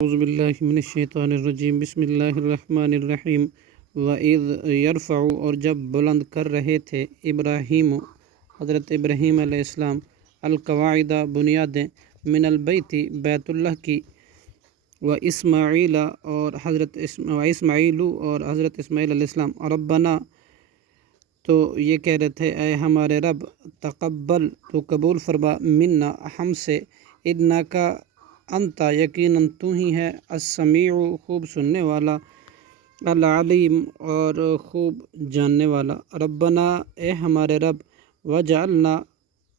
اعوذ باللہ من الشیطان الرجیم بسم اللہ الرحمن الرحیم وَإِذْ يَرْفَعُ اور جب بلند کر رہے تھے ابراہیم حضرت ابراہیم علیہ السلام القواعد بنیادیں من البیت بیت اللہ کی واسماعیل اور حضرت اسماعیل علیہ السلام ربنا تو یہ کہہ رہے تھے اے ہمارے رب تقبل تو قبول فرما منا ہم سے انکا انتا یقیناً تو ہی ہے السمیع خوب سننے والا العلیم اور خوب جاننے والا ربنا اے ہمارے رب وجعلنا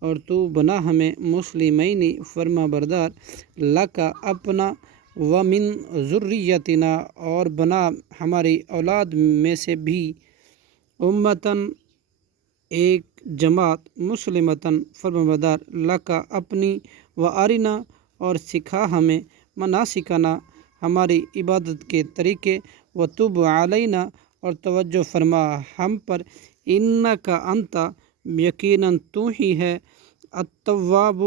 اور تو بنا ہمیں مسلمین فرما بردار لکا اپنا ومن ذریتنا اور بنا ہماری اولاد میں سے بھی امتاً ایک جماعت مسلمتاً فرما بردار لکا اپنی وارنا اور سکھا ہمیں مناسکنا ہماری عبادت کے طریقے وتب علینا اور توجہ فرما ہم پر انکا انتا یقیناً تو ہی ہے التواب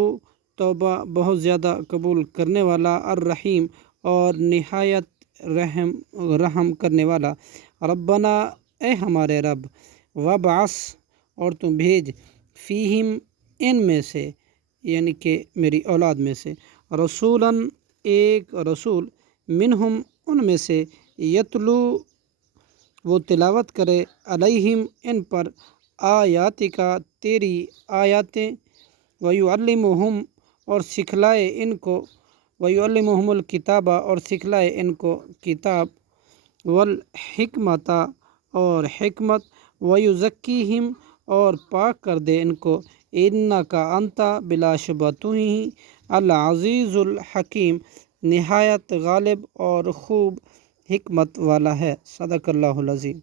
توبہ بہت زیادہ قبول کرنے والا الرحیم اور نہایت رحم کرنے والا ربنا اے ہمارے رب وابعث اور تم بھیج فیہم ان میں سے یعنی کہ میری اولاد میں سے رسولاً ایک رسول منہم ان میں سے یتلو وہ تلاوت کرے علیہم ان پر آیاتکا تیری آیاتیں ویعلمہم اور سکھلائے ان کو ویعلمہم الکتابہ اور سکھلائے ان کو کتاب والحکمت اور حکمت ویزکیہم اور پاک کر دے ان کو انکا انتا بلا شبہ تو ہی العزیز الحکیم نہایت غالب اور خوب حکمت والا ہے صدق اللہ العظیم۔